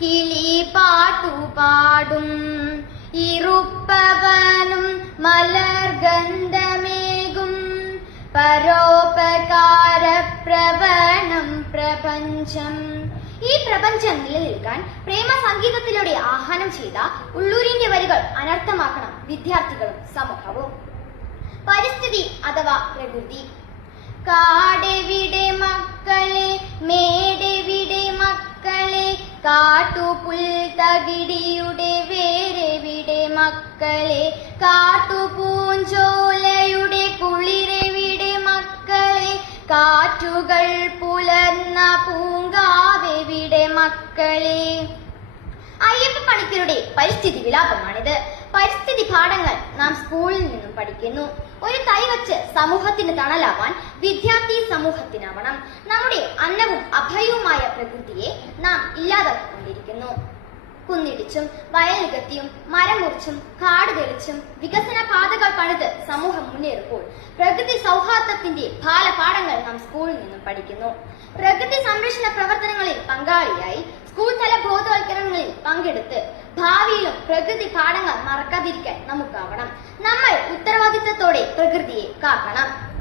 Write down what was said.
കിളി പാട്ടുപാടും. ഇറുപ്പവനും മലർഗന്ധമേകും പരോപകാര പ്രവണം പ്രപഞ്ചം. ഈ പ്രപഞ്ചം നിലനിൽക്കാൻ പ്രേമ സംഗീതത്തിലൂടെ ആഹ്വാനം ചെയ്ത ഉള്ളൂരിന്റെ വരികൾ അനർത്ഥമാക്കണം വിദ്യാർത്ഥികളും സമൂഹവും. പരിസ്ഥിതി അഥവാ പ്രകൃതി. കാടെവിടെ മക്കളെ, മേടെവിടെ മക്കളെ, കാട്ടുപുൽത്തകിടിയുടെ വേരെവിടെ മക്കളെ, കാട്ടുപൂഞ്ചോലയുടെ കുളിരെവിടെ മക്കളെ, കാറ്റുകൾ പുലർന്ന പൂങ്കാവെവിടെ മക്കളെ. അയ്യപ്പ പണിക്കരുടെ പരിസ്ഥിതി വിലാപമാണിത്. പരിസ്ഥിതി പാഠങ്ങൾ നാം സ്കൂളിൽ നിന്നും പഠിക്കുന്നു. ഒരു തൈ വച്ച് സമൂഹത്തിന് തണലാവാൻ വിദ്യാർത്ഥി സമൂഹത്തിനാവണം. നമ്മുടെ അന്നവും അഭയവുമായ പ്രകൃതിയെ നാം ഇല്ലാതാക്കിക്കൊണ്ടിരിക്കുന്നു. കുന്നിടിച്ചും വയൽ നികത്തിയും മരം മുറിച്ചും കാട് തെളിച്ചും വികസന പാതകൾ പണിത് സമൂഹം മുന്നേറുമ്പോൾ പ്രകൃതി സൗഹാർദ്ദത്തിന്റെ ബാലപാഠങ്ങൾ നാം സ്കൂളിൽ നിന്നും പഠിക്കുന്നു. പ്രകൃതി സംരക്ഷണ പ്രവർത്തനങ്ങളിൽ പങ്കാളിയായി സ്കൂൾ തല ബോധവൽക്കരണങ്ങളിൽ പങ്കെടുത്ത് ഭാവിയിലും പ്രകൃതി പാഠങ്ങൾ മറക്കാതിരിക്കാൻ നമുക്കാവണം. നമ്മൾ ഉത്തരവാദിത്തത്തോടെ പ്രകൃതിയെ കാക്കണം.